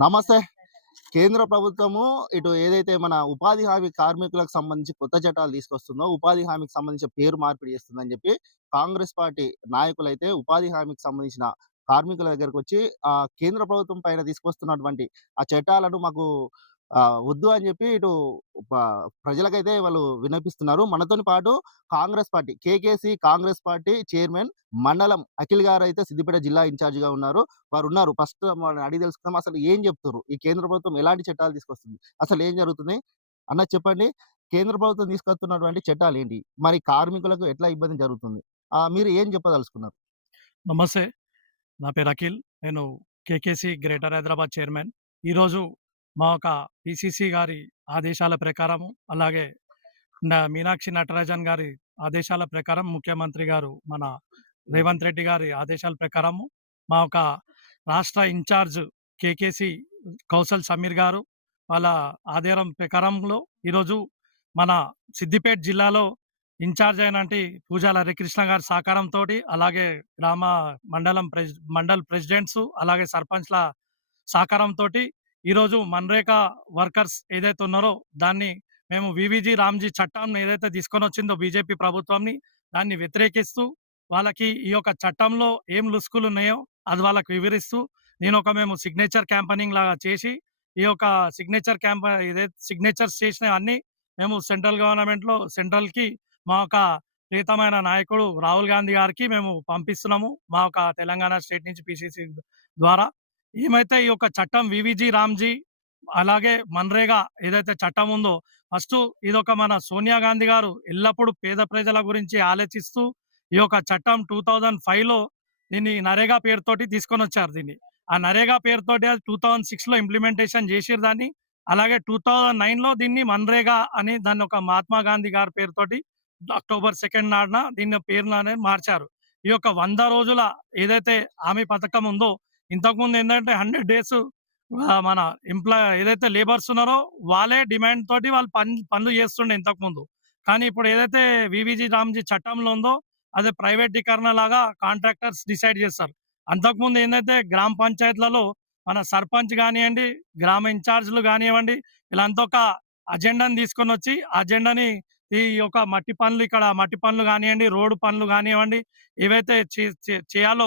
నమస్తే. కేంద్ర ప్రభుత్వము ఇటు ఏదైతే మన ఉపాధి హామీ కార్మికులకు సంబంధించి కొత్త చట్టాలు తీసుకొస్తుందో, ఉపాధి హామీకి సంబంధించి పేరు మార్పిడి చేస్తుందని చెప్పి కాంగ్రెస్ పార్టీ నాయకులైతే ఉపాధి హామీకి సంబంధించిన కార్మికుల దగ్గరకొచ్చి కేంద్ర ప్రభుత్వం పైన తీసుకొస్తున్నటువంటి ఆ చట్టాలను మాకు వద్దు అని చెప్పి ఇటు ప ప్రజలకైతే వాళ్ళు విన్నపిస్తున్నారు. మనతోని పాటు Congress party Congress party chairman మండలం అఖిల్ గారైతే సిద్దిపేట జిల్లా ఇన్‌చార్జ్‌గా ఉన్నారు. వారున్నారు. ఫస్ట్ వాళ్ళని అడిగి తెలుసుకుందాం. అసలు ఏం జెప్తుర్రు? ఈ కేంద్ర ప్రభుత్వం ఎలాంటి చట్టాలు తీసుకొస్తుంది? అసలు ఏం జరుగుతుంది? అన్న చెప్పండి. కేంద్ర ప్రభుత్వం తీసుకొస్తున్నటువంటి చట్టాలేంటి? మరి కార్మికులకు ఎట్లా ఇబ్బంది జరుగుతుంది? మీరు ఏం చెప్పదలుచుకున్నారు? నమస్తే. నా పేరు అఖిల్. నేను కేకేసీ గ్రేటర్ హైదరాబాద్ చైర్మన్. ఈరోజు మా యొక్క పీసీసీ గారి ఆదేశాల ప్రకారము, అలాగే మీనాక్షి నటరాజన్ గారి ఆదేశాల ప్రకారం, ముఖ్యమంత్రి గారు మన రేవంత్ రెడ్డి గారి ఆదేశాల ప్రకారము, మా యొక్క రాష్ట్ర ఇన్ఛార్జ్ కేకేసీ కౌశల్ సమీర్ గారు వాళ్ళ ఆదేరం ప్రకారంలో ఈరోజు మన సిద్దిపేట జిల్లాలో ఇన్ఛార్జ్ అయినటి పూజాల హరికృష్ణ గారి సహకారంతోటి, అలాగే గ్రామ మండల్ ప్రెసిడెంట్స్, అలాగే సర్పంచ్‌ల సహకారంతోటి ఈరోజు మన్రేగా వర్కర్స్ ఏదైతే ఉన్నారో దాన్ని మేము వీవీజీ రామ్‌జీ చట్టంని ఏదైతే తీసుకొనొచ్చిందో బీజేపీ ప్రభుత్వంని, దాన్ని వ్యతిరేకిస్తూ వాళ్ళకి ఈ యొక్క చట్టంలో ఏం లొసుగులున్నాయో అది వాళ్ళకి వివరిస్తూ మేము సిగ్నేచర్ క్యాంపెయినింగ్ లాగా చేసి, ఈ యొక్క సిగ్నేచర్స్ చేసినవన్నీ మేము సెంట్రల్‌కి మా యొక్క ప్రియతమైన నాయకుడు రాహుల్ గాంధీ గారికి మేము పంపిస్తున్నాము. మా యొక్క తెలంగాణ స్టేట్ నుంచి పీసీసీ ద్వారా. ఏమైతే ఈ యొక్క చట్టం వీవీజీ రామ్‌జీ అలాగే మన్రేగా ఏదైతే చట్టం ఉందో, ఫస్టు ఇదొక మన సోనియా గాంధీ గారు ఎల్లప్పుడూ పేద ప్రజల గురించి ఆలోచిస్తూ ఈ యొక్క చట్టం 2005లో దీన్ని నరేగా పేరుతోటి తీసుకొనొచ్చారు దీన్ని. ఆ నరేగా పేరుతోటి అది 2006లో ఇంప్లిమెంటేషన్ చేసిర్రు దాన్ని. అలాగే 2009లో దీన్ని మన్రేగా అని దాన్ని ఒక మహాత్మా గాంధీ గారి పేరుతోటి అక్టోబర్ 2 నాడున దీని పేరుననేది మార్చారు. ఈ యొక్క 100 రోజుల ఏదైతే హామీ పథకం ఉందో, ఇంతకుముందు ఏందంటే 100 డేస్ మన ఏదైతే లేబర్స్ ఉన్నారో వాళ్ళే డిమాండ్ తోటి వాళ్ళు పనులు చేస్తుండే ఇంతకుముందు. కానీ ఇప్పుడు ఏదైతే వీవీజీ రామ్‌జీ చట్టంలో ఉందో అది ప్రైవేటీకరణ లాగా కాంట్రాక్టర్స్ డిసైడ్ చేస్తారు. అంతకుముందు ఏందైతే గ్రామ పంచాయతీలలో మన సర్పంచ్ గానియండి, గ్రామ ఇన్‌చార్జ్‌లు గానివ్వండి, వీళ్ళంతా ఒక అజెండాని తీసుకొనొచ్చి, ఆ అజెండాని ఈ యొక్క మట్టి పనులు గానియండి, రోడ్డు పనులు గానివ్వండి, ఏవైతే చే చే చేయాలో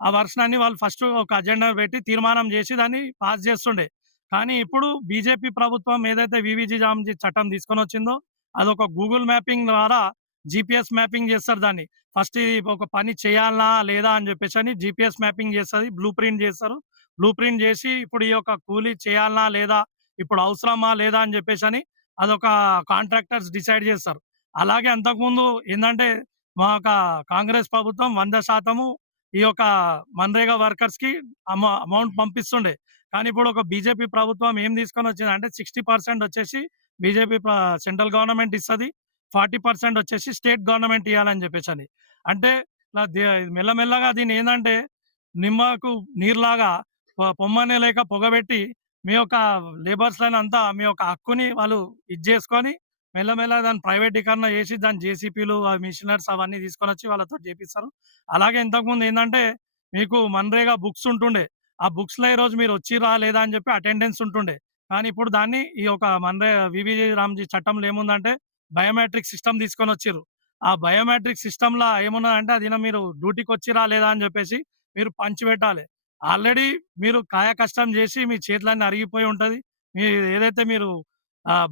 ఆ వర్క్స్‌నన్నీ వాళ్ళు ఫస్ట్ ఒక అజెండా పెట్టి తీర్మానం చేసి దాన్ని పాస్ చేస్తుండే. కానీ ఇప్పుడు బీజేపీ ప్రభుత్వం ఏదైతే వీవీజీ రామ్‌జీ చట్టం తీసుకొనొచ్చిందో, అదొక గూగుల్ మ్యాపింగ్ ద్వారా జీపీఎస్ మ్యాపింగ్ చేస్తారు దాన్ని. ఫస్ట్ ఇది ఒక పని చేయాలా? లేదా? అని చెప్పేసని జీపీఎస్ మ్యాపింగ్ చేస్తది. బ్లూ ప్రింట్ చేస్తారు. బ్లూ ప్రింట్ చేసి ఇప్పుడు ఈ యొక్క కూలీ చేయాలా? లేదా? ఇప్పుడు అవసరమా? లేదా? అని చెప్పేసని అదొక కాంట్రాక్టర్స్ డిసైడ్ చేస్తారు. అలాగే అంతకుముందు ఏందంటే, మా యొక్క కాంగ్రెస్ ప్రభుత్వం 100% ఈ యొక్క మన్రేగా వర్కర్స్‌కి అమౌంట్ పంపిస్తుండే. కానీ ఇప్పుడు ఒక బీజేపీ ప్రభుత్వం ఏం తీసుకొనొచ్చిందంటే 60% వచ్చేసి బీజేపీ సెంట్రల్ గవర్నమెంట్ ఇస్తది. 40% వచ్చేసి స్టేట్ గవర్నమెంట్ ఇయ్యాలని చెప్పేసని. అంటే ఇలా మెల్లమెల్లగా దీన్నేందంటే నిమ్మకు నీరులాగా పొమ్మనే లేక పొగబెట్టి మీ యొక్క లేబర్స్‌లనంతా మీ యొక్క హక్కుని వాళ్ళు జేసుకొని మెల్లమెల్లగా దాన్ని ప్రైవేటీకరణ చేసి దాన్ని జేసీపీలు, మిషనరీస్ అవన్నీ తీసుకొనొచ్చి వాళ్ళతోటి చేపిస్తారు. అలాగే ఇంతకుముందు ఏందంటే మీకు మన్రేగా బుక్స్ ఉంటుండే. ఆ బుక్స్‌లో ఈరోజు మీరు వచ్చిర్రా లేదా అని చెప్పి అటెండెన్స్ ఉంటుండే. కానీ ఇప్పుడు దాన్ని ఈ యొక్క వీవీజీ రామ్‌జీ చట్టంలో ఏముందంటే బయోమెట్రిక్ సిస్టమ్ తీసుకొనొచ్చిర్రు. ఆ బయోమెట్రిక్ సిస్టమ్‌ల ఏమున్నదంటే మీరు డ్యూటీకొచ్చిర్రా లేదా అని చెప్పేసి మీరు పంచి పెట్టాలి. ఆల్రెడీ మీరు కాయకష్టం చేసి మీ చేతులన్నీ అరిగిపోయి ఉంటది. మీ ఏదైతే మీరు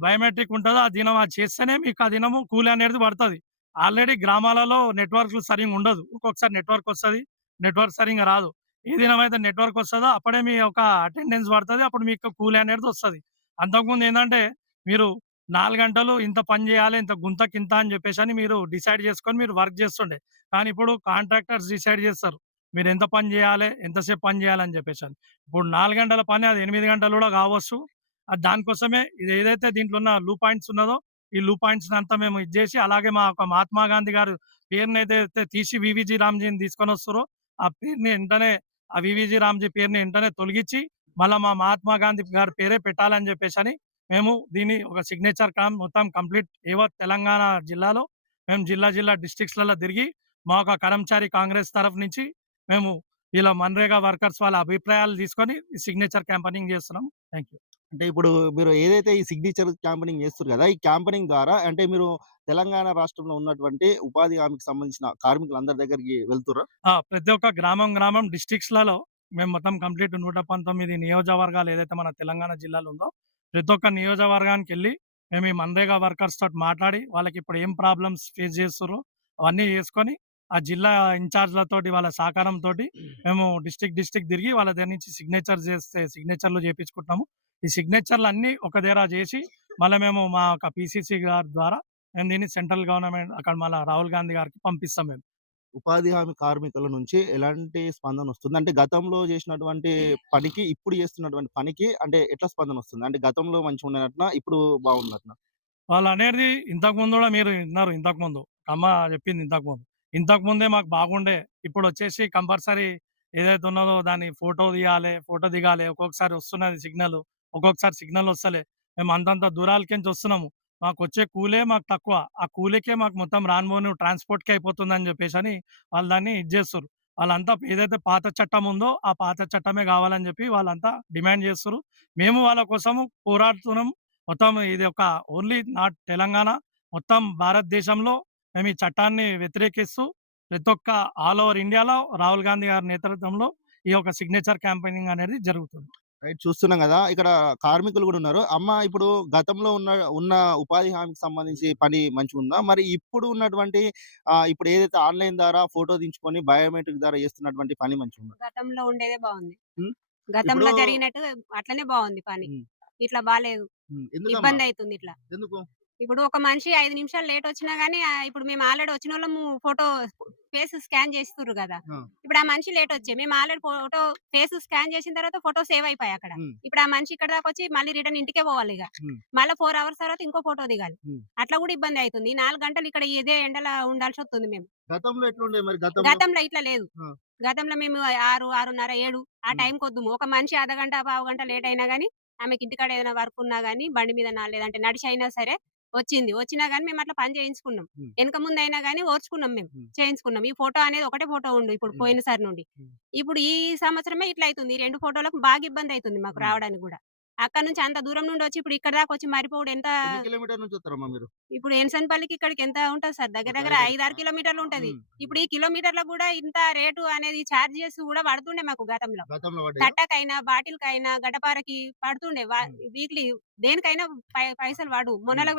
బయోమెట్రిక్ ఉంటదో ఆ దినం అది చేస్తేనే మీకు ఆ దినము కూలి అనేది పడతది. ఆల్రెడీ గ్రామాలలో నెట్‌వర్క్‌లు సరింగా ఉండదు. ఒక్కొక్కసారి నెట్‌వర్క్ వస్తది. నెట్‌వర్క్ సరింగా రాదు. ఏ దినమైతే నెట్‌వర్క్ వస్తదో అప్పుడే మీ యొక్క అటెండెన్స్ పడతది. అప్పుడు మీకు కూలి అనేది వస్తది. అంతకుముందు ఏందంటే మీరు 4 గంటలు ఇంత పని చేయాలి. ఇంత గుంతకింత అని చెప్పేసని మీరు డిసైడ్ చేసుకొని మీరు వర్క్ చేస్తుండే. కానీ ఇప్పుడు కాంట్రాక్టర్స్ డిసైడ్ చేస్తారు. మీరెంత పని చేయాలె, ఎంతసేపు పని చేయాలని చెప్పేసని. ఇప్పుడు 4 గంటల పని అది 8 గంటలు కూడా కావచ్చు. దానికోసమే ఇది ఏదైతే దీంట్లో ఉన్న పాయింట్స్ ఉన్నదో, ఈ పాయింట్స్‌నంతా మేము జేసి అలాగే మా యొక్క మహాత్మా గాంధీ గారు పేరునైతే తీసి వీవీజీ రామ్‌జీని తీసుకొనొస్తుర్రో, ఆ పేరుని ఎంటనే ఆ వీవీజీ రామ్‌జీ పేరుని ఎంటనే తొలగించి, మళ్ళా మా మహాత్మా గాంధీ గారి పేరే పెట్టాలని జెప్పేసని మేము దీన్ని ఒక సిగ్నేచర్ మొత్తం కంప్లీట్ తెలంగాణ జిల్లాలో మేము జిల్లా డిస్ట్రిక్ట్స్‌లలో తిరిగి మా యొక్క కరంచారి కాంగ్రెస్ తరఫు నుంచి మేము ఇలా మన్రేగా వర్కర్స్ వాళ్ళ అభిప్రాయాలు తీసుకొని సిగ్నేచర్ క్యాంపెయినింగ్ చేస్తున్నాం. Thank you. అంటే ఇప్పుడు మీరు ఏదైతే ఈ సిగ్నేచర్ క్యాంపెయినింగ్ చేస్తుర్రు గదా! ఈ క్యాంపెయినింగ్ ద్వారా అంటే మీరు తెలంగాణ రాష్ట్రంలో ఉన్నటువంటి ఉపాధి హామీకి సంబంధించిన కార్మికులందరి దగ్గరికి వెళ్తుర్రా? ప్రతి ఒక్క గ్రామం డిస్ట్రిక్ట్స్‌లలో మేము మొత్తం కంప్లీట్ 119 నియోజకవర్గాలు ఏదైతే మన తెలంగాణ జిల్లాలో ఉందో, ప్రతి ఒక్క నియోజకవర్గానికెళ్ళి మేము ఈ మన్రేగా వర్కర్స్ తోటి మాట్లాడి, వాళ్ళకిప్పుడు ఏం ప్రాబ్లమ్స్ ఫేస్ చేస్తుర్రో అవన్నీ చేసుకొని, ఆ జిల్లా ఇన్‌చార్జ్‌లతోటి వాళ్ళ సహకారంతోటి మేము డిస్ట్రిక్ట్ తిరిగి వాళ్ళ దగ్గర నుంచి సిగ్నేచర్‌లు చేపించుకుంటున్నాము. ఈ సిగ్నేచర్‌లన్నీ ఒక దగ్గర చేసి, మళ్ళా మేము మా యొక్క పీసీసీ గారి ద్వారా మేము దీన్ని సెంట్రల్ గవర్నమెంట్ అక్కడ మళ్ళా రాహుల్ గాంధీ గారికి పంపిస్తాం మేము. ఉపాధి హామీ కార్మికుల నుంచి ఎలాంటి స్పందనొస్తుంది? అంటే గతంలో చేసినటువంటి పనికి, ఇప్పుడు చేస్తున్నటువంటి పనికి అంటే ఎట్లా స్పందనొస్తుంది? అంటే గతంలో మంచిగుండేనటనా? ఇప్పుడు బాగుందటనా? వాళ్ళనేది ఇంతకుముందు గూడా మీరు ఇన్నారు ఇంతకుముందు. అమ్మ చెప్పింది ఇంతకుముందు. ఇంతకుముందే మాకు బాగుండే. ఇప్పుడొచ్చేసి కంపల్సరీ ఏదైతే ఉన్నదో దాన్ని ఫోటో తీయాలే, ఫోటో దిగాలే. ఒక్కొక్కసారి వస్తున్నది సిగ్నలు. ఒక్కొక్కసారి సిగ్నల్ వస్తలే. మేము అంతంత దూరాలకెంచి వస్తున్నాము. మాకొచ్చే కూలే మాకు తక్కువ. ఆ కూలికే మాకు మొత్తం రాను పోను ట్రాన్స్‌పోర్ట్‌కే అయిపోతుందని జెప్పేసని వాళ్ళు దాన్ని ఇది జేస్తుర్రు. వాళ్ళంతా ఏదైతే పాత చట్టం ఉందో, ఆ పాత చట్టమే గావాలని జెప్పి వాళ్ళంతా డిమాండ్ జేస్తుర్రు. మేము వాళ్ళ కోసము పోరాడుతున్నాం. మొత్తం ఇది ఒక ఓన్లీ నాట్ తెలంగాణ, మొత్తం భారతదేశంలో మేము ఈ చట్టాన్ని వ్యతిరేకిస్తూ ప్రతి ఒక్క ఆల్ ఓవర్ ఇండియాలో రాహుల్ గాంధీ గారి నేతృత్వంలో ఈ యొక్క సిగ్నేచర్ క్యాంపెయినింగ్ అనేది జరుగుతుంది. రైట్ చూస్తున్నాం గదా! ఇక్కడ కార్మికులు గూడా ఉన్నారు. అమ్మ ఇప్పుడు గతంలో ఉన్న ఉపాధి హామీకి సంబంధించి పని మంచిగుందా? మరి ఇప్పుడు ఉన్నటువంటి ఇప్పుడు ఏదైతే ఆన్‌లైన్ ద్వారా ఫోటో దించుకొని బయోమెట్రిక్ ద్వారా చేస్తున్నటువంటి పని మంచిగుందా? గతంలో ఉండేదే బావుంది. హ్మ్. ఇప్పుడు గతంలో జరిగినట్టు అట్లనే బావుంది పని. హ్మ్. ఇట్లా బాలేదు. ఎందుకమ్మా? ఇబ్బందయితుంది ఇట్లా. ఎందుకు? ఇప్పుడు ఒక మనిషి 5 నిమిషాలు లేటొచ్చినా గాని ఇప్పుడు మేము ఆల్రెడీ వచ్చినోళ్ళము ఫోటో ఫేస్ స్కాన్ చేస్తుర్రు గదా! ఆ! ఇప్పుడు ఆ మనిషి లేటొచ్చే. మేము ఆల్రెడీ ఫోటో ఫేస్ స్కాన్ చేసిన తర్వాత ఫోటో సేవ్ అయిపాయక్కడ. హ్మ్. ఇప్పుడు ఆ మనిషి ఇక్కడి దాకొచ్చి మళ్ళీ రిటర్న్ ఇంటికే పోవాలిగ. హ్మ్. మళ్ళా 4 అవర్స్ తర్వాత ఇంకో ఫోటో దిగాలి. హ్మ్. అట్లా గూడా ఇబ్బందయితుంది. ఈ 4 గంటలు ఇక్కడ ఇదే ఎండల ఉండాల్సొస్తుంది మేము. గతంలో ఎట్లుండే మరి గతంలో? గతంలో ఇట్లా లేదు. ఆ! గతంలో మేము 6, 6:30, 7 ఆ హ్మ్. టైంకొద్దుము. ఒక మనిషి అర్ధగంట, పావుగంట లేట్ అయినా గాని, ఆమెకి ఇంటికాడ ఏదైనా వర్క్ ఉన్నా గాని, బండి మీదనా లేదంటే నడిచి అయినా సరే వచ్చింది. వచ్చినా గాని మేమట్లా పని చేయించుకున్నాం. హ్మ్. ఎనక ముందయినా గాని ఓర్చుకున్నాం మేము. హ్మ్. చేయించుకున్నాం. ఈ ఫోటో అనేది ఒకటే ఫోటో ఉండు ఇప్పుడు హ్మ్. పోయినసారి నుండి. హ్మ్. ఇప్పుడు ఈ సంవత్సరమే ఇట్లా అయితుంది. ఈ 2 ఫోటోలకు బాగా ఇబ్బందయితుంది మాకు హ్మ్. రావడానికి గూడా. అక్కడి నుంచి అంత దూరం నుండి వచ్చి ఇప్పుడు ఇక్కడి దాకొచ్చి మరిపోవుడు ఎంత ఎన్ని కిలోమీటర్ల నుంచి వస్తారమ్మా మీరు? ఇప్పుడు ఎనసనపల్లికి ఇక్కడికి ఎంత ఉంటది సార్? దగ్గర ఒక దగ్గర 5 5, 6 కిలోమీటర్లు ఉంటది. హ్మ్. ఇప్పుడు ఈ కిలోమీటర్లకు గూడా ఇంత రేటు అనేది చార్జెస్ గూడా పడుతుండే మాకు గతంలో. గతంలో పడ్డాయా? కట్టకైనా, బాటిల్‌కైనా, గడ్డపారకి పడుతుండే. హ్మ్. వీక్లీ దేనికైనా పైసలు పడు. హ్మ్. మొన్నలు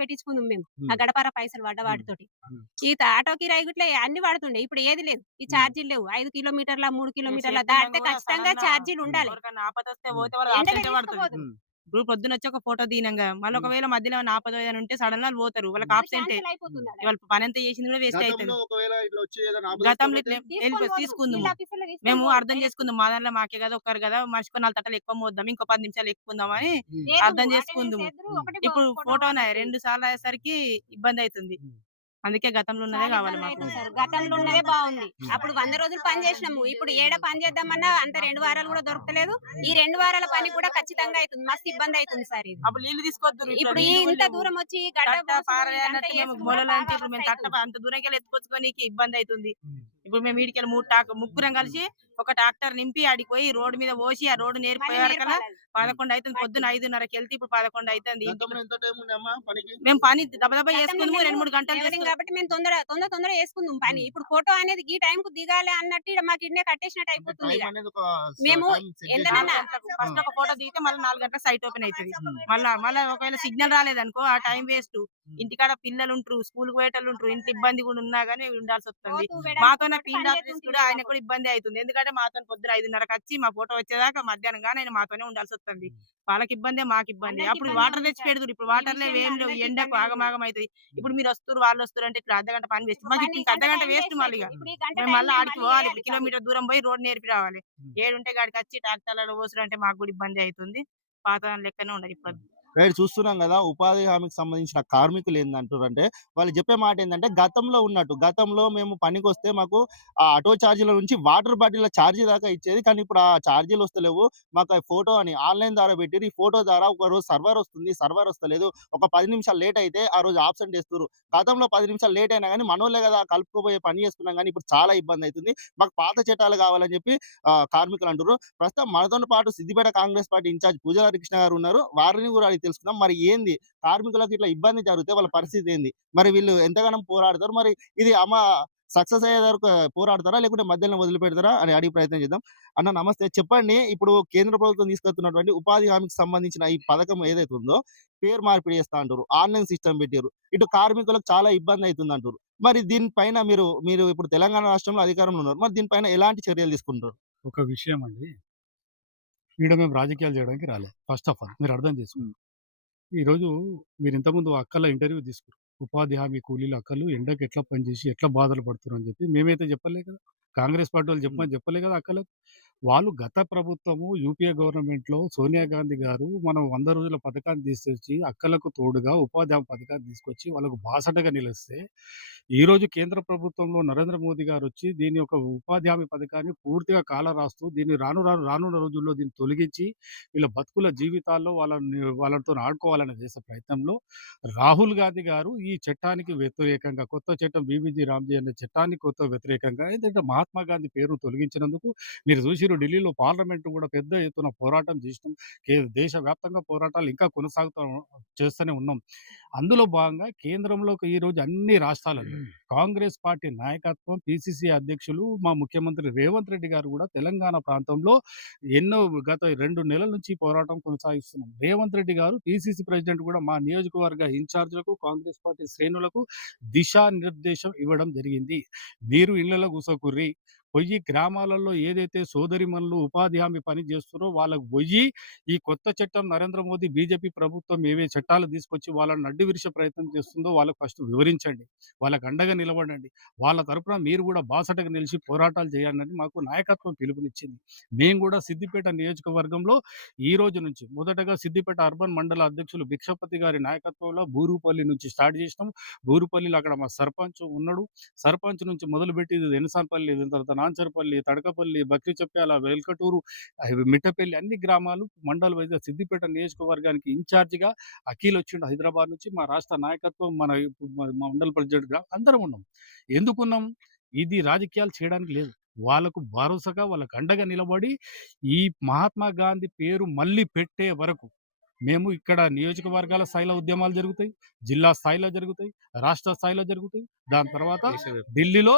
పెట్టించుకుందుం మేము. ఆ హ్మ్. గడ్డపార పైసలు పడ్డ హ్మ్. వాటితోటి. హ్మ్. ఈ ఆటో కిరాయి గిట్ల అన్నీ పడుతుండే. ఇప్పుడు ఏది లేదు. ఈ హ్మ్. చార్జీలు లేవు. 5 కిలోమీటర్ల, 3 మేము కిలోమీటర్ల సేఫ్‌గున్నాక దాటితే గూడా ఖచ్చితంగా సడెన్‌గా హ్మ్. చార్జీలుండాలి. ఎవరికన్నా ఆపదొస్తే హ్మ్. పోతే వాళ్ళకి ఎండనే అబ్సెంటే పడతది. తీసుకుపోదురు. హ్మ్. ఇప్పుడు పొద్దునొచ్చి ఒక ఫోటో దిగినంగా మళ్ళీ హ్మ్. ఒకవేళ మధ్యలో ఏమన్నా ఆపద ఏదైనా ఉంటే సడెన్‌గా ఆళ్ళు పోతారు. వాళ్ళకి హ్మ్. అది అబ్సెంటే. క్యాన్సెల్ హ్మ్. అయిపోతుందాడ. ఇవాళ పనంతా చేసింది గూడా వేస్టే గతంలో అయితది. ఒకవేళ ఇట్లా వచ్చి ఏదైనా ఆపదొస్తే గతంలో పోతే? ఇట్లా తీసుకొని పోదురు. తీసుకుందుము. ఫీల్డ్ ఆఫీసర్‌లో తీసుకొని మేము పోదురు అర్థం డైరెక్ట్. చేసుకుందుం. మా దాంట్లో మాకే గదా! ఒక్కరు గదా! మనిషికో 4 తట్టలు ఎక్కువ మోద్దాం. ఇంకో 10 నిమిషాలు ఎక్కుకుందామని హ్మ్. ఏదుము అర్థం అటెండెన్స్ చేసుకుందుము. ఏద్దురు. హ్మ్. ఒకటే ఇప్పుడు ఫోటో ఫోటోనే పడుతది. 2 సార్లు అయ్యేసరికి ఇబ్బందయితుంది. హ్మ్. అందుకే గతంలో ఉన్నదే చాలా గావాలి మాకు. ఇబ్బందయితుంది సార్. గతంలో ఉన్నదే బావుంది. హ్మ్. అప్పుడు 100 రోజులు పని జేసినాము. ఇప్పుడు ఏడ పని చేద్దామన్నా అంత 2 వారాలు గూడా దొరకతలేదు. ఈ హ్మ్. 2 వారాల పని కూడా ఖచ్చితంగా అయితుంది. మస్తు ఇబ్బందయితుంది సార్ ఇది. అప్పుడు నీళ్లు తీసుకొద్దురు. ఇట్లా ఇప్పుడు నీళ్లు గూడా ఇంత లేవు. దూరం వచ్చి గడ్డ తట్ట మోసుడు పారవే ఇదంతా అన్నట్టు మేము యేసుడు గూడా మొలల బాగా నుంచి ఇప్పుడు మేము తట్ట అవస్థయితుంది. అంత దూరంకెళ్ళి ఎత్తుకొచ్చుకోనీకి ఇబ్బందయితుంది. హ్మ్. ఇప్పుడు మేము ఈడికెళ్ళి ముగ్గురం హ్మ్. కలిసి ఒక ట్రాక్టర్ నింపి ఆడికి పోయి రోడ్డు మీద పోసి ఆ రోడ్డు మళ్ళీ నేర్పిపోయే వరకల్లా నేర్పాలది. 11 అయితుంది. పట్టి. పొద్దున 5:30కి వెళ్తే ఇప్పుడు 11 అయితుంది. ఇంటికి గతంలో ఎంత టైం ఉండే అమ్మా పనికి? మేము పని దబదబా గతంలో చేసుకుందుము. మేము 2, 3 గంటలు లేవలేం చేసుకు గాబట్టి మేము తొందర యేసుకుందుం పని. హ్మ్. ఇప్పుడు ఫోటో అనేది ఈ టైంకు దిగాలి అన్నట్టు ఈడ మాకు ఈడనే కట్టేసినట్టు అంటే టైం అయిపోతుందిగ. అనేది ఒక మేము టైం సెట్ 4 ఎంతనన్నా చేసిండ్రా? గంటలకు ఆ! ఫస్ట్ ఒక ఫోటో దిగితే మళ్ళీ 4 గంటలకు సైట్ ఓపెన్ అయితది. హ్మ్. మళ్ళా ఒకవేళ సిగ్నల్ రాలేదనుకో ఆ టైం వేస్టు. హ్మ్. ఇంటికాడ పిల్లలుంటరు, స్కూలుకి పోయేటోళ్ళుంటరు. ఇంట్లో ఇబ్బంది గూడా ఉన్నా గాని ఉండాల్సొస్తుంది. లోతు వెడల్పు మాతోనే తోటి ఫీల్డ్ పని ఆఫీస్ కూడా చేస్తుంటిమి ఆయనకు ఒకప్పుడు. కూడా ఇబ్బందే అయితుంది. ఎందుకంటే మాతోని పొద్దున 5:30కచ్చి మా ఫోటో వచ్చేదాకా మధ్యాహ్నం గాని ఆయన మాతోనే ఉండాల్సొస్తుంది. హ్మ్. వాళ్ళకి ఇబ్బందే, మాకిబ్బందే. అందరికి అప్పుడు ఇబ్బందే వాటర్ ఉంది తెచ్చి సార్. పెడుదురు. ఇప్పుడు ఈ వాటర్ లేవు, విషయంలో ఏం లేవు. అందరికి ఎండకు ఇబ్బందే ఉన్నది. ఆగమాగం అయితది. హ్మ్. ఇప్పుడు మీరొస్తుర్రు, వాళ్ళొస్తుర్రు అంటే ఇట్లా అర్ధగంట పని వేస్ట్. ఇప్పుడు మాకు పని ఇంక గంట అర్ధగంట టైం వేస్ట్ వేస్ట్ మళ్ళిగ. అయితది. ఇప్పుడు ఈ గంట మేము టైం మళ్ళా మేము ఆడికి మళ్ళీ పోవాలి. చేయాలి ఇప్పుడు పని. కిలోమీటర్ దూరం పోయి రోడ్ నేర్పి రావాలి. హ్మ్. ఏడుంటే గాడికచ్చి ట్రాక్టర్లలో పోసుడంటే మాకు గూడా ఇబ్బందే అయితుంది. పాత దాని లెక్కనే ఉండదు ఇప్పుడు. రైట్ చూస్తున్నాం గదా! ఉపాధి హామీకి సంబంధించిన కార్మికులు ఏందంటుర్రంటే, వాళ్ళు చెప్పే మాట ఏందంటే, గతంలో ఉన్నట్టు, గతంలో మేము పనికొస్తే మాకు ఆటో చార్జీల నుంచి వాటర్ బాటిల్ల చార్జీ దాకా ఇచ్చేది. కానీ ఇప్పుడు ఆ చార్జీలు వస్తలేవు. మాకు ఆ ఫోటో అని ఆన్‌లైన్ ద్వారా పెట్టిర్రు. ఈ ఫోటో ద్వారా ఒకరోజు సర్వర్ వస్తుంది. సర్వర్ వస్తలేదు. ఒక 10 నిమిషాలు లేట్ అయితే ఆ రోజు ఆబ్సెంట్ ఏస్తుర్రు. గతంలో 10 నిమిషాలు లేట్ అయినా గానీ మనోళ్ళే గదా! కలుపుకోబోయే పని చేసుకున్నాం గానీ ఇప్పుడు చాలా ఇబ్బందయితుంది. మాకు పాత చట్టాలు కావాలని చెప్పి కార్మికులు అంటుర్రు. ప్రస్తుతం మనతోని పాటు సిద్దిపేట కాంగ్రెస్ పార్టీ ఇన్‌చార్జ్ పూజారి హరికృష్ణ గారు ఉన్నారు. వారిని గూడా అడిగి తెలుసుకుందాం. మరి ఏంది కార్మికులకు ఇట్లా ఇబ్బంది జరిగితే వాళ్ళ పరిస్థితి ఏంది? మరి వీళ్ళు ఎంతగానం పోరాడతారు? మరి ఇది సక్సెస్ అయ్యే వరకు పోరాడతారా? లేకుంటే మధ్యలోనే వదిలిపెడతారా? అని అడిగే ప్రయత్నం చేద్దాం. అన్న నమస్తే. చెప్పండి ఇప్పుడు కేంద్ర ప్రభుత్వం తీసుకొస్తున్నటువంటి ఉపాధి హామీకి సంబంధించిన ఈ పథకం ఏదైతే ఉందో పేరు మార్పిడి చేస్తా అంటుర్రు. ఆన్‌లైన్ సిస్టమ్ పెట్టిర్రు. ఇటు కార్మికులకు చాలా ఇబ్బంది అయితుందంటుర్రు. మరి దీనిపైన మీరు ఇప్పుడు తెలంగాణ రాష్ట్రంలో అధికారంలో ఉన్నారు. మరి దీనిపైన ఎలాంటి చర్యలు తీసుకుంటారు? ఒక విషయం అండి. ఈడ మేము రాజకీయాలు చేయడానికి రాలే. ఫస్ట్ ఆఫ్ ఆల్ మీరు అర్థం చేసుకోండి. ఈరోజు మీరు ఇంతకుముందు అక్కల ఇంటర్వ్యూ తీసుకున్నారు. ఉపాధి హామీ కూలీల అక్కలు ఎండకి ఎట్లా పనిచేసి ఎట్లా బాధలు పడుతున్నారని చెప్పి మేమైతే చెప్పలే కదా! కాంగ్రెస్ పార్టీ వాళ్ళు చెప్పమని చెప్పలే కదా అక్కలకు. వాళ్ళు గత ప్రభుత్వము యూపీఏ గవర్నమెంట్‌లో సోనియా గాంధీ గారు మనం 100 రోజుల పథకాన్ని తీసుకొచ్చి అక్కలకు తోడుగా ఉపాధి హామీ పథకాన్ని తీసుకొచ్చి వాళ్ళకు బాసటగా నిలిస్తే, ఈరోజు కేంద్ర ప్రభుత్వంలో నరేంద్ర మోదీ గారొచ్చి దీని యొక్క ఉపాధి హామీ పథకాన్ని పూర్తిగా కాలరాస్తూ దీన్ని రానున్న రోజుల్లో దీన్ని తొలగించి వీళ్ళ బతుకుల జీవితాల్లో వాళ్ళతోని ఆడుకోవాలని చేసే ప్రయత్నంలో రాహుల్ గాంధీ గారు ఈ చట్టానికి వ్యతిరేకంగా కొత్త చట్టం బీబీజీ రామ్‌జీ అనే చట్టానికి వ్యతిరేకంగా ఏంటంటే మహాత్మా గాంధీ పేరు తొలగించినందుకు మీరు చూసిర్రు ఢిల్లీలో పార్లమెంట్ కూడా పెద్ద ఎత్తున పోరాటం చేసినాం. దేశవ్యాప్తంగా పోరాటాలు ఇంకా చేస్తూనే ఉన్నాం. అందులో భాగంగా కేంద్రంలోకి ఈరోజు అన్ని రాష్ట్రాలలో కాంగ్రెస్ పార్టీ నాయకత్వం, పీసీసీ అధ్యక్షులు మా ముఖ్యమంత్రి రేవంత్ రెడ్డి గారు కూడా తెలంగాణ ప్రాంతంలో ఎన్నో గత 2 నెలల నుంచి పోరాటం కొనసాగిస్తున్నాం. రేవంత్ రెడ్డి గారు పీసీసీ ప్రెసిడెంట్ కూడా మా నియోజకవర్గ ఇన్ఛార్జ్‌లకు, కాంగ్రెస్ పార్టీ శ్రేణులకు దిశానిర్దేశం ఇవ్వడం జరిగింది. మీరు ఇళ్లలో కూసోకుర్రి. పొయ్యి గ్రామాలలో ఏదైతే సోదరిమణులు ఉపాధి హామీ పని చేస్తున్నారో వాళ్ళకు బొయ్యి ఈ కొత్త చట్టం నరేంద్ర మోదీ బీజేపీ ప్రభుత్వం ఏవే చట్టాలు తీసుకొచ్చి వాళ్ళని అడ్డు విరిచే ప్రయత్నం చేస్తుందో వాళ్ళకి ఫస్ట్ వివరించండి. వాళ్ళకి అండగా నిలబడండి. వాళ్ళ తరపున మీరు కూడా బాసటగా నిలిచి పోరాటాలు చేయండని మాకు నాయకత్వం పిలుపునిచ్చింది. మేము కూడా సిద్దిపేట నియోజకవర్గంలో ఈ రోజు నుంచి మొదటగా సిద్దిపేట అర్బన్ మండల అధ్యక్షులు భిక్షపతి గారి నాయకత్వంలో బూరుపల్లి నుంచి స్టార్ట్ చేసినాం. బూరుపల్లిలో అక్కడ మా సర్పంచ్ ఉన్నాడు. సర్పంచ్ నుంచి మొదలుపెట్టి ఇది ఎనసానపల్లి, దాని తర్వాత నాంచరపల్లి, తడకపల్లి, బక్రిచప్యాల, వెల్కటూరు, మిట్టపల్లి అన్ని గ్రామాలు మండల్ వైస్‌గా సిద్దిపేట నియోజకవర్గానికి ఇన్‌చార్జ్‌గా అఖిల్ వచ్చిండు హైదరాబాద్ నుంచి. మా రాష్ట్ర నాయకత్వం మా మండల్ ప్రెసిడెంట్‌గా అందరం ఉన్నాం. ఎందుకున్నాం? ఇది రాజకీయాలు చేయడానికి లేదు. వాళ్ళకు భరోసాగా, వాళ్ళకు అండగా నిలబడి ఈ మహాత్మా గాంధీ పేరు మళ్ళీ పెట్టే వరకు మేము ఇక్కడ నియోజకవర్గాల స్థాయిలో ఉద్యమాలు జరుగుతాయి. జిల్లా స్థాయిలో జరుగుతాయి. రాష్ట్ర స్థాయిలో జరుగుతాయి. దాని తర్వాత ఢిల్లీలో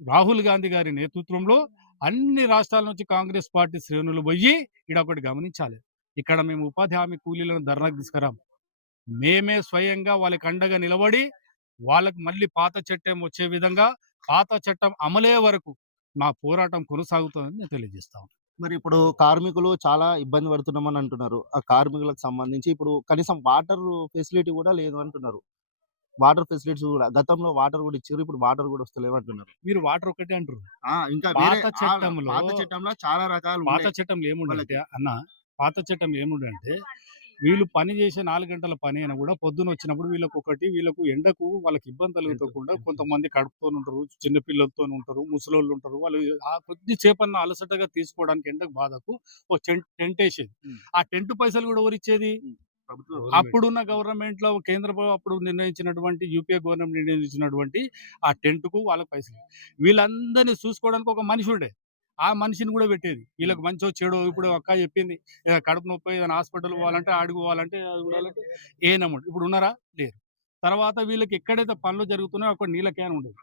రాహుల్ గాంధీ గారి నేతృత్వంలో అన్ని రాష్ట్రాల నుంచి కాంగ్రెస్ పార్టీ శ్రేణులు పోయి ఈడొకటి గమనించాలి. ఇక్కడ మేము ఉపాధి హామీ కూలీలను ధర్నాకు తీసుకురాం. మేమే స్వయంగా వాళ్ళకి అండగా నిలబడి వాళ్ళకి మళ్ళీ పాత చట్టం వచ్చే విధంగా పాత చట్టం అమలే వరకు మా పోరాటం కొనసాగుతుందని నేను తెలియజేస్తాను. మరి ఇప్పుడు కార్మికులు చాలా ఇబ్బంది పడుతున్నామని అంటున్నారు. ఆ కార్మికులకు సంబంధించి ఇప్పుడు కనీసం వాటర్ ఫెసిలిటీ గూడా లేదు అంటున్నారు. వాటర్ ఫెసిలిటీస్ గూడా గతంలో వాటర్ గూడా ఇచ్చిర్రు. ఇప్పుడు వాటర్ గూడా వస్తలేవు అంటున్నారు. మీరు వాటర్ ఒకటే అంటారు. ఇంకా వేరే పాత చట్టంలో పాత చట్టంలో చాలా రకాలు పాత ఉన్నాయి చట్టంలో ఏముండంటే వాళ్ళకి. అన్న పాత చట్టంలో ఏముండంటే వీళ్ళు పని చేసే 4 గంటల పని అయినా కూడా పొద్దున వచ్చినప్పుడు వీళ్ళకు ఎండకు వాళ్ళకి ఇబ్బంది కలుగుతకుండా కొంతమంది కడుపుతోనుంటారు, చిన్న పిల్లలతోనుంటారు, ముసలోళ్ళుంటారు. వాళ్ళు ఆ కొద్దిసేపన్నా అలసటగా తీసుకోవడానికి ఎండకు బాధకు ఓ టెంట్ ఏసేది. ఆ టెంట్ పైసలు కూడా ఎవరిచ్చేది? అప్పుడున్న గవర్నమెంట్‌లో అప్పుడు నిర్ణయించినటువంటి యూపీఏ గవర్నమెంట్ నిర్ణయించినటువంటి ఆ టెంట్‌కు వాళ్ళకి పైసలు. వీళ్ళందరిని చూసుకోవడానికి ఒక మనిషి ఉండే. ఆ మనిషిని కూడా పెట్టేది. వీళ్ళకి మంచో చెడో ఇప్పుడు అక్క చెప్పింది. ఏదైనా కడుపు నొప్పో ఏదైనా హాస్పిటల్ పోవాలంటే ఆడికి పోవాలంటే అది ఉండాలంటే ఏనమ్ముడు. ఇప్పుడు ఉన్నారా? లేరు. తర్వాత వీళ్ళకి ఎక్కడైతే పనులు జరుగుతున్నాయో అక్కడ నీళ్ళ క్యాన్ ఉండేది.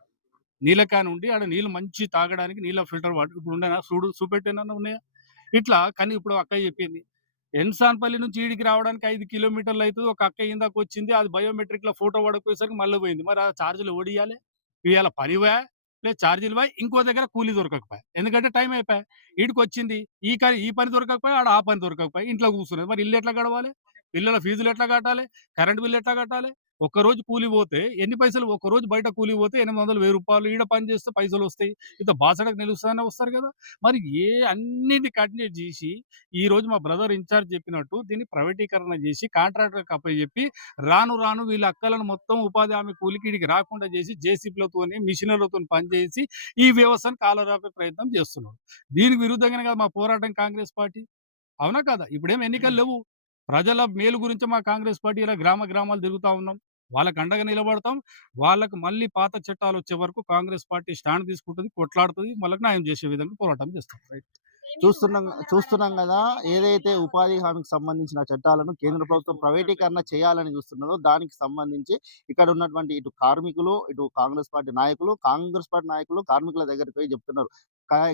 నీళ్ళ క్యాన్ ఉండి ఆడ నీళ్ళు మంచి తాగడానికి నీళ్ళ ఫిల్టర్ వాటర్ ఇప్పుడు ఉండేనా? చూపెట్టేనన్నా ఉన్నాయా? ఇట్లా కానీ ఇప్పుడు అక్క చెప్పింది. ఎన్సాన్పల్లి నుంచి ఈడికి రావడానికి 5 కిలోమీటర్లు అయితది. ఒక అక్క ఇందాకొచ్చింది. అది బయోమెట్రిక్‌లో ఫోటో పడకపోయేసరికి మళ్ళీ పోయింది. మరి ఆ చార్జ్‌లు ఎవడియ్యాలే? ఇయ్యాల పని పోయా, లేదు చార్జీలు పోయా, ఇంకో దగ్గర కూలీ దొరకకపోయా. ఎందుకంటే టైం అయిపాయే. ఈడికొచ్చింది. ఈ పని దొరకకపోయా, ఆడ ఆ పని దొరకకపోయా. ఇంట్లో కూర్చున్నది. మరి ఇల్లు ఎట్లా గడవాలి? పిల్లల ఫీజులు ఎట్లా కట్టాలి? కరెంట్ బిల్ ఎట్లా కట్టాలి? ఒక్కరోజు కూలి పోతే ఎన్ని పైసలు, ఒక్కరోజు బయట కూలి పోతే 800, 1000 ఈడ పని చేస్తే పైసలొస్తాయి. బాసటకు నిలుస్తానే వస్తారు గదా! మరి అన్నిటిని కంటిన్యూ జేసి, ఈరోజు మా బ్రదర్ ఇన్‌చార్జ్ చెప్పినట్టు దీన్ని ప్రైవేటీకరణ జేసి, కాంట్రాక్టర్‌కి అప్పజెప్పి, రాను రాను వీళ్ళ అక్కలను మొత్తం ఉపాధి హామీ కూలికి ఈడికి రాకుండా జేసి, జేసీబీలతోని, మిషనరీలతోని పని చేసి, ఈ వ్యవస్థను కాలరాపే ప్రయత్నం చేస్తున్నాడు. దీనికి విరుద్ధంగానే కదా మా పోరాటం కాంగ్రెస్ పార్టీ. అవునా కాదా? ఇప్పుడేం ఎన్నికలు లేవు. ప్రజల మేలు గురించి మా కాంగ్రెస్ పార్టీ ఇలా గ్రామ గ్రామాలు తిరుగుతా ఉన్నాం. వాళ్ళకి అండగా నిలబడతాం. వాళ్ళకి మళ్ళీ పాత చట్టాలొచ్చే వరకు కాంగ్రెస్ పార్టీ స్టాండ్ తీసుకుంటది, కొట్లాడుతది. వాళ్ళకి న్యాయం చేసే విధంగా పోరాటం చేస్తాం. రైట్. చూస్తున్నాం గదా! ఏదైతే ఉపాధి హామీకి సంబంధించిన చట్టాలను కేంద్ర ప్రభుత్వం ప్రైవేటీకరణ చేయాలని చూస్తున్నదో, దానికి సంబంధించి ఇక్కడ ఉన్నటువంటి ఇటు కార్మికులు, ఇటు కాంగ్రెస్ పార్టీ నాయకులు కార్మికుల దగ్గరికి పోయి చెప్తున్నారు.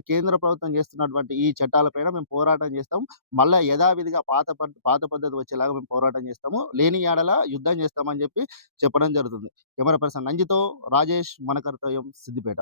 కేంద్ర ప్రభుత్వం చేస్తున్నటువంటి ఈ చట్టాలపైన మేము పోరాటం చేస్తాం. మళ్ళా యథావిధిగా పాత పద్ధతి వచ్చేలాగా మేము పోరాటం చేస్తాము. లేని యెడల యుద్ధం చేస్తామని చెప్పి చెప్పడం జరుగుతుంది. కెమెరా పర్సన్ నంజితో రాజేష్, మన కర్తవ్యం, సిద్దిపేట.